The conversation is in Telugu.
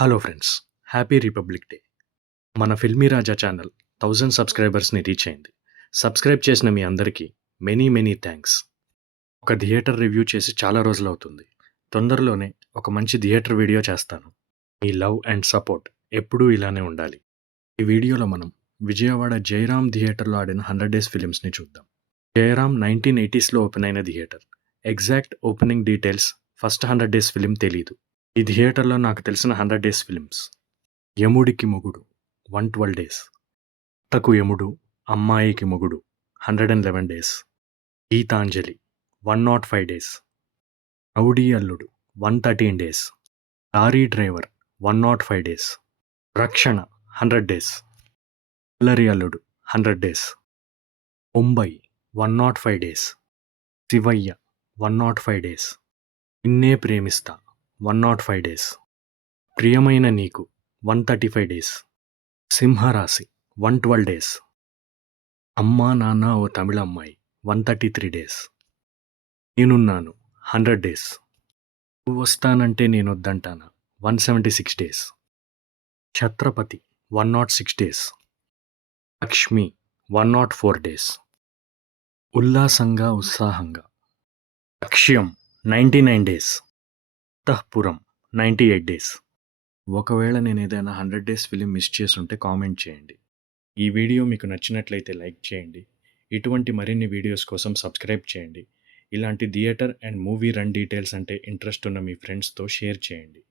Hello friends, happy republic day. మన ఫిల్మీ రాజా ఛానల్ 1000 సబ్స్క్రైబర్స్ని రీచ్ అయింది. సబ్స్క్రైబ్ చేసిన మీ అందరికీ మెనీ మెనీ థ్యాంక్స్. ఒక థియేటర్ రివ్యూ చేసి చాలా రోజులవుతుంది. తొందరలోనే ఒక మంచి థియేటర్ వీడియో చేస్తాను. మీ లవ్ అండ్ సపోర్ట్ ఎప్పుడూ ఇలానే ఉండాలి. ఈ వీడియోలో మనం విజయవాడ జయరామ్ థియేటర్లో ఆడిన 100 డేస్ ఫిలిమ్స్ని చూద్దాం. జయరామ్ 1980స్లో ఓపెన్ అయిన theatre. Exact opening details first 100 days film తెలీదు. ఈ థియేటర్లో నాకు తెలిసిన 100 డేస్ ఫిలిమ్స్: యముడికి మొగుడు 112 డేస్, అత్తకు యముడు అమ్మాయికి మొగుడు 111 డేస్, గీతాంజలి 105 డేస్, రౌడీ అల్లుడు 113 డేస్, లారీ డ్రైవర్ 105 డేస్, రక్షణ 100 డేస్, అల్లరి అల్లుడు 100 days, Mumbai 105 days, Shivayya 105 days, నిన్నే ప్రేమిస్తా 105 డేస్, ప్రియమైన నీకు 135 డేస్, సింహరాశి 112 డేస్, అమ్మా నాన్న ఓ తమిళమ్మాయి 133 డేస్, నేనున్నాను 100 days, Nuvvu Vastanante Nenoddantana 176 days, Chhatrapati 106 days, Lakshmi 104 days, Ullasanga Utsahanga, లక్ష్యం 99 డేస్, అంతఃపురం 98 డేస్. ఒకవేళ నేను ఏదైనా 100 డేస్ ఫిలిం మిస్ చేసుంటే కామెంట్ చేయండి. ఈ వీడియో మీకు నచ్చినట్లయితే లైక్ చేయండి. ఇటువంటి మరిన్ని వీడియోస్ కోసం సబ్స్క్రైబ్ చేయండి. ఇలాంటి theatre and movie run details అంటే ఇంట్రెస్ట్ ఉన్న మీ ఫ్రెండ్స్తో షేర్ చేయండి.